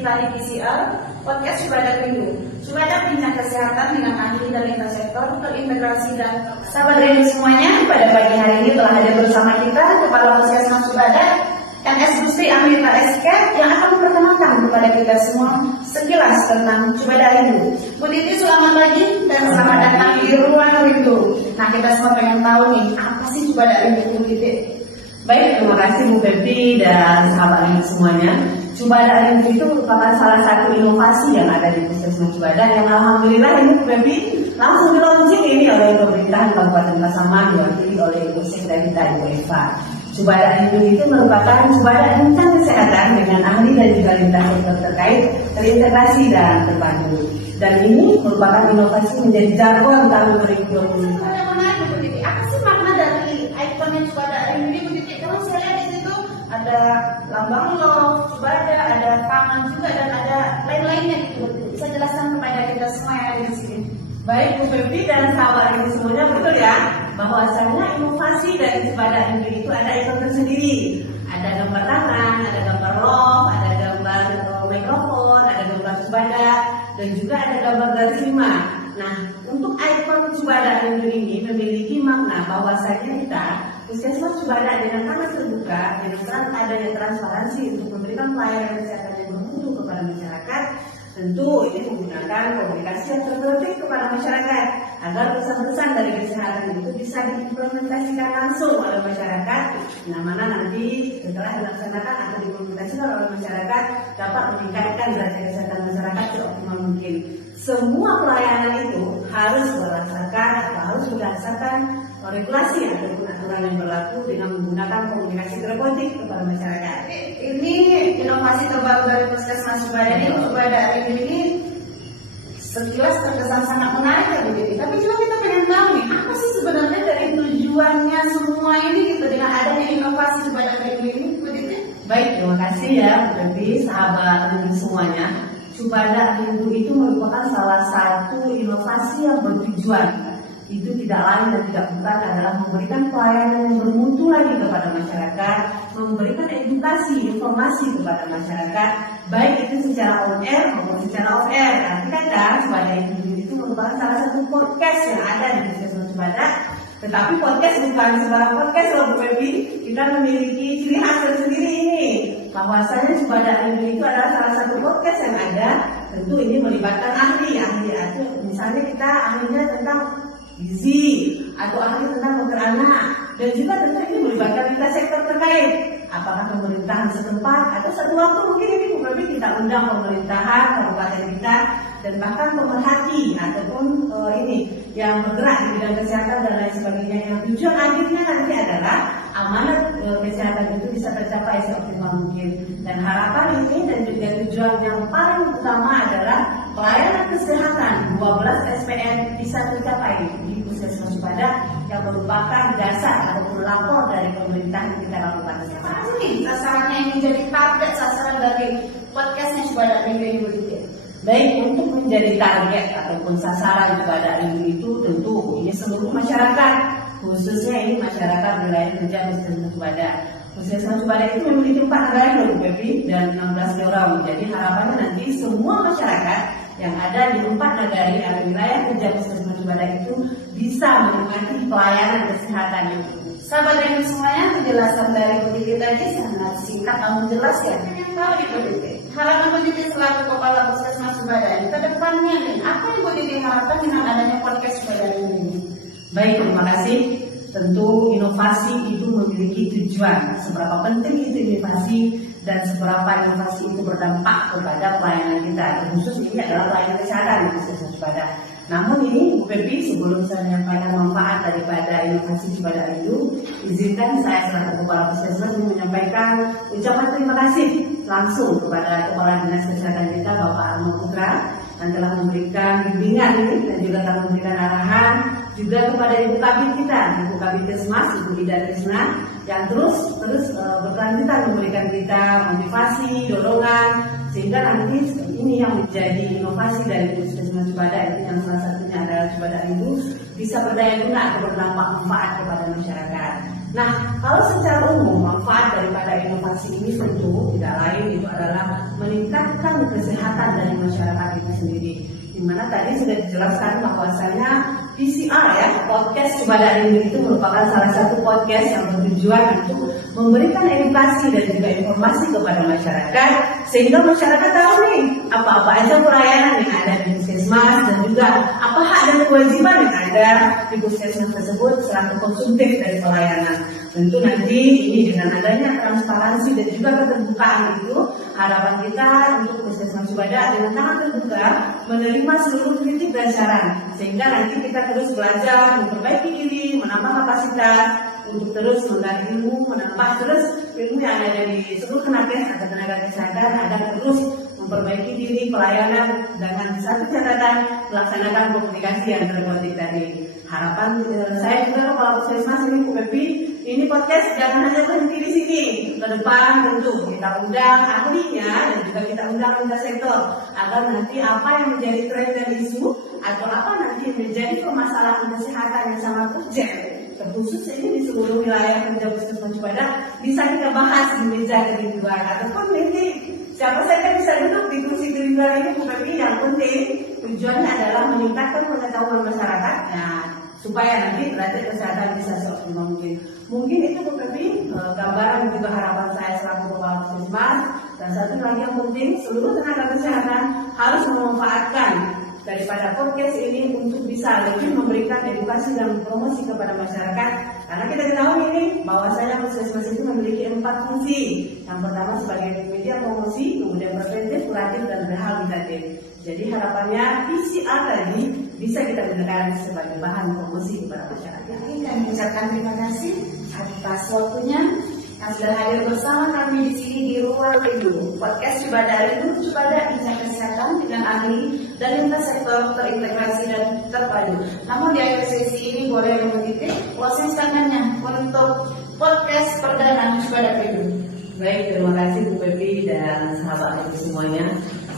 kita di PCR podcast Subada Rindu. Subada bidang kesehatan dengan ahli dan lintas sektor terintegrasi dan sahabat rindu semuanya. Pada pagi hari ini telah hadir bersama kita Kepala Puskesmas Subada MS Gusti Amrita SK yang akan memperkenalkan kepada kita semua sekilas tentang Subada Rindu. Bu Titi, selamat pagi dan selamat datang di Ruang Rindu. Nah, kita semua pengen tahu nih, apa sih Subada Rindu, Bu Titi? Baik, terima kasih Bu Pepi dan sahabat rindu semuanya. Subada Rindu itu merupakan salah satu inovasi yang ada di Puskesmas Subada yang alhamdulillah ini Bu Pepi langsung di-launching ini oleh pemerintahan Kabupaten Pasaman diwakili oleh Ibu Sekda kita Ibu Eva. Subada Rindu itu merupakan Subada tentang kesehatan dengan ahli dan juga lintas sektor terkait terintegrasi dan terpadu. Dan ini merupakan inovasi menjadi jargon tahun 2020. Apa sih makna dari ikonnya Subada Rindu ini, Bu Titi? Kalau saya lihat di situ ada lambang love, Subada, ada pangan juga dan ada lain-lainnya gitu. Bisa jelaskan kepada kita semua yang ada di sini? Baik Bu Pepi dan sahabat rindu semuanya, betul ya bahwasanya inovasi dari Subada Rindu itu ada ikon tersendiri. Ada gambar tangan, ada gambar love, ada gambar mikrofon, ada gambar Subada dan juga ada gambar garis 5. Nah, untuk ikon Subada Rindu ini memiliki makna bahwasanya kita Puskesmas Subada dengan sangat terbuka, dengan adanya transparansi untuk memberikan pelayanan kesehatan yang bermutu kepada masyarakat. Tentu ini menggunakan komunikasi yang tertertib kepada masyarakat agar pesan-pesan dari kesehatan itu bisa diimplementasikan langsung oleh masyarakat. Nah, mana nanti setelah dilaksanakan atau diimplementasikan oleh masyarakat dapat meningkatkan derajat kesehatan masyarakat seoptimal mungkin. Semua pelayanan itu harus berdasarkan atau harus berdasarkan regulasi ataupun aturan yang berlaku dengan menggunakan komunikasi terpadu kepada masyarakat. Ini inovasi terbaru dari Puskesmas Subada ini, Subada Rindu ini sekilas terkesan sangat menarik ya Bu Titi. Tapi juga kita pengen tahu nih, apa sih sebenarnya dari tujuannya semua ini gitu dengan adanya inovasi Subada Rindu ini, Bu Titi? Baik, terima kasih ya Bu Pepi, sahabat rindu semuanya. Subada Rindu itu merupakan salah satu inovasi yang bertujuan. Itu tidak lain dan tidak bukan adalah memberikan pelayanan yang bermutu lagi kepada masyarakat, memberikan edukasi, informasi kepada masyarakat, baik itu secara on air maupun secara off air. Arti kata, Subada Rindu itu merupakan salah satu podcast yang ada di Puskesmas Subada. Tetapi podcast bukan sembarang podcast loh Bu Pepi. Kita memiliki ciri khas tersendiri ini. Bahwasanya Subada Rindu itu adalah salah satu podcast yang ada. Tentu ini melibatkan ahli itu misalnya kita ahlinya tentang gizi atau ahli tentang dokter anak, dan juga tentu ini melibatkan lintas sektor terkait, apakah pemerintahan setempat atau satu waktu mungkin ini mungkin kita undang pemerintahan kabupaten kita dan bahkan pemerhati ataupun ini yang bergerak di bidang kesehatan dan lain sebagainya, yang tujuan akhirnya nanti adalah amanat kesehatan itu bisa tercapai seoptimal mungkin. Dan harapan ini dan juga tujuan yang paling utama adalah pelayanan kesehatan 12 SPN bisa tercapai di Puskesmas Subada yang merupakan dasar ataupun lapor dari pemerintah kita Kabupaten. Apa aja nih sasarannya yang menjadi target sasaran dari podcastnya Subada Rindu ini, Bu Titi? Baik, untuk menjadi target ataupun sasaran Subada Rindu itu tentu ini seluruh masyarakat, khususnya ini masyarakat wilayah kerja Puskesmas Subada. Puskesmas Subada itu memiliki 4 negara Bu Pepi dan 16 lorong. Jadi harapannya nanti semua masyarakat yang ada di 4 negara atau wilayah kerja Puskesmas Subada itu bisa menikmati pelayanan kesehatan itu. Sahabat rindu semuanya, penjelasan dari Bu Titi tadi sangat singkat namun jelas ya. Pengen tahu nih Bu Titi, harapan Bu Titi selaku Kepala Puskesmas Subada ini ke depannya nih, apa yang Bu Titi harapkan dengan adanya podcast Subada ini? Baik, terima kasih. Tentu inovasi itu memiliki tujuan. Seberapa penting itu inovasi dan seberapa inovasi itu berdampak kepada pelayanan kita. Khusus ini adalah pelayanan kesehatan di Puskesmas Subada. Namun ini Bu Pepi, sebelum saya menyampaikan manfaat daripada inovasi Subada Rindu, izinkan saya selaku Kepala Puskesmas menyampaikan ucapan terima kasih langsung kepada Kepala Dinas Kesehatan kita Bapak Arno Putra yang telah memberikan bimbingan ini dan juga telah memberikan arahan, juga kepada Ibu Kabid kita, Ibu Kabid Kesmas, Ibu Ida Krisna, yang terus berkelanjutan memberikan kita motivasi, dorongan, sehingga nanti ini yang menjadi inovasi dari Puskesmas Subada itu yang salah satunya adalah Subada Rindu bisa berdaya guna atau berdampak manfaat kepada masyarakat. Nah, kalau secara umum manfaat daripada inovasi ini tentu tidak lain itu adalah meningkatkan meningkatkan kesehatan dari masyarakat itu sendiri. Dimana tadi sudah dijelaskan bahwasanya PCR ya, podcast Subada Rindu itu merupakan salah satu podcast yang bertujuan untuk memberikan edukasi dan juga informasi kepada masyarakat sehingga masyarakat tahu nih apa-apa aja pelayanan yang ada di puskesmas dan juga apa hak dan kewajiban yang ada di puskesmas tersebut selaku konsumtif dari pelayanan. Tentu nanti ini dengan adanya transparansi dan juga keterbukaan itu, harapan kita untuk puskesmas Subada dengan sangat terbuka menerima seluruh kritik dan saran sehingga nanti kita terus belajar, memperbaiki diri, menambah kapasitas untuk terus menggali ilmu, menambah terus ilmu yang ada di seluruh tenaga kesehatan agar terus memperbaiki diri pelayanan dengan satu catatan melaksanakan komunikasi yang terpenting tadi. Harapan saya juga kalau puskesmas ini Bu Pepi, ini podcast jangan hanya berhenti di sini. Ke depan tentu kita undang ahlinya dan juga kita undang lintas sektor agar nanti apa yang menjadi tren dan isu atau apa nanti menjadi permasalahan kesehatan yang sangat urgent terkhusus ini di seluruh wilayah kerja puskesmas Subada bisa kita bahas di meja kerinduan ataupun nanti siapa saja bisa duduk di kursi kerinduan ini bukan ini yang penting tujuannya adalah meningkatkan pengetahuan masyarakat supaya nanti berarti kesehatan bisa seoptimal mungkin. Mungkin itu beberapa gambaran juga harapan saya selaku kepala puskesmas dan satu lagi yang penting seluruh tenaga kesehatan harus memanfaatkan daripada podcast ini untuk bisa lebih memberikan edukasi dan promosi kepada masyarakat karena kita ketahui ini bahwasanya puskesmas itu memiliki 4 fungsi. Yang pertama sebagai media promosi, kemudian preventif, kuratif dan rehabilitatif. Jadi harapannya PCR tadi bisa kita gunakan sebagai bahan promosi kepada masyarakat. Dan mengucapkan terima kasih atas waktunya yang sudah hadir bersama kami di sini di Ruang Rindu podcast Subada Rindu, Subada Bincang Kesehatan dengan ahli dan lintas sektor terintegrasi dan terpadu. Namun di akhir sesi ini boleh mengutip closing statementnya untuk podcast perdana Subada Rindu. Baik, terima kasih Bu Pepi dan sahabat itu semuanya.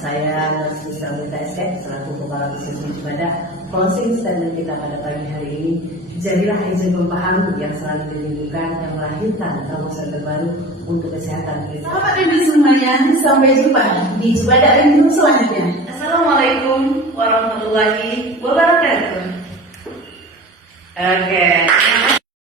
Saya Nursiza Minta Estek selaku Kepala Puskesmas Subada. Closing statement kita pada pagi hari ini, jadilah agent pemahaman yang selalu dirindukan yang melahirkan terobosan terbaru untuk kesehatan kita. Sahabat Rindu semuanya, sampai jumpa di Subada Rindu selanjutnya. Assalamualaikum warahmatullahi wabarakatuh. Oke.